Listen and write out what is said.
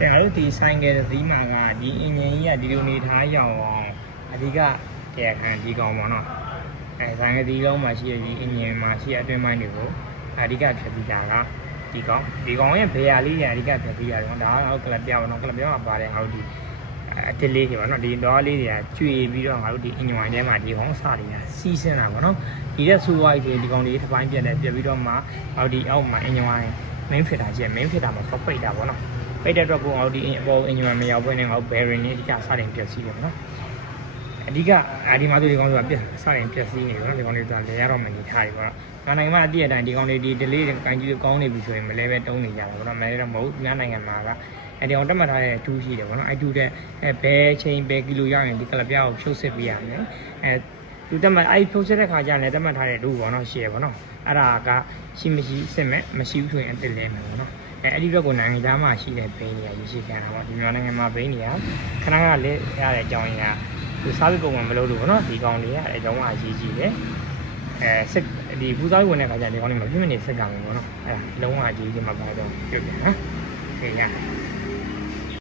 ကဲငါတို့ဒီဆိုင်ကယ်သီးမှာကဒီအင်ဂျင်ကြီးကဒီလိုနေထားရအောင်အဓိကကဲခံဒီကောင်ပေါ့နော်ဆိုင်ကယ်သီးလုံးမှာရှိတဲ့ဒီအင်ဂျင်မှာရှိတဲ့အတွင်းပိုင်းတွေကိုအဓိကဖြတ်ပြီးတာကဒီကောင်ရဲ့ဘေးရလေးတွေအဓိကဖြတ်ပြီးရတယ်နော်ဒါကတော့ကလပ်ပြပါတော့ကလပ်ပြမှာပါတယ်ငါတို့ဒီအတစ်လေးတွေပေါ့နော်ဒီတော့လေးတွေကကျွေပြီးတော့ငါတို့ဒီအင်ဂျင်ဝိုင်းထဲမှာဒီကောင်စတွေကစီးစင်းတာပေါ့နော်ဒီတဲ့ဆူဝိုင်းတွေဒီကောင်တွေတစ်ပိုင်းပြတ်တယ်ပြတ်ပြီးတော့မှငါတို့ဒီအောက်မှာအင်ဂျင်ဝိုင်း main filter ကြီး main filter မှာပိတ်တာပေါ့နော်ပိတ်တဲ့အတွက်ကိုငါတို့ဒီအပေါ်အင်ဂျင်မရောက်ဘဲနဲ့ငါတို့ bearing နဲ့အဓိကစတင်ပြည့်စည်တယ်ပေါ့နော်အဓိကဒီမှာဆိုဒီကောင်ဆိုတာစတင်ပြည့်စည်နေတယ်ပေါ့နော်ဒီကောင်တွေကလေရတော့မနေထားဘူးပေါ့နော်နိုင်ငံမှာအတိအတိုင်းဒီကောင်တွေဒီ delay တွေကန်ကြီးကောင်းနေပြီဆိုရင်မလဲပဲတုံးနေကြတာပေါ့နော်မလဲတော့မဟုတ်ညာနိုင်ငံမှာကဒီအောင်တက်မှတ်ထားတဲ့2ရှိတယ်ပေါ့နော်2တဲ့ဘဲချိန်ဘဲကီလိုရရင်ဒီကလပြားကိုဖြုတ်စစ်ပေးရမယ်သူတက်မှတ်ဖြုတ်စစ်တဲ့ခါကျရင်လည်းတက်မှတ်ထားတဲ့2ပေါ့နော်ရှယ်ပေါ့နော်အဲ့ဒါကရှိမရှိစစ်မဲ့မရှိဘူးဆိုရင်အစ်စ်လဲမယ်ပေါ့နော်အဲ့ဒီဘက်ကိုနိုင်ငံသားမှာရှိတဲ့ဘိန်းတွေကရရှိခံတာပေါ့ဒီမြန်မာနိုင်ငံမှာဘိန်းတွေကခဏခဏလေးရတဲ့အကြောင်းရင်းကသူစားပြီးပုံမှန်မလုပ်လို့ပေါ့နော်ဒီကောင်တွေကအကြောင်းကအရေးကြီးတယ်စစ်ဒီပူစားဝင်တဲ့ခါကျဒီကောင်တွေမပြည့်မနေစစ်ကံမယ်ပေါ့နော်အဲ့ဒါလုံးဝအရေးကြီးမှာပါတော့ပြုတ်ပြန်နော်ခေရ